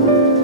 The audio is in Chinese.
thank you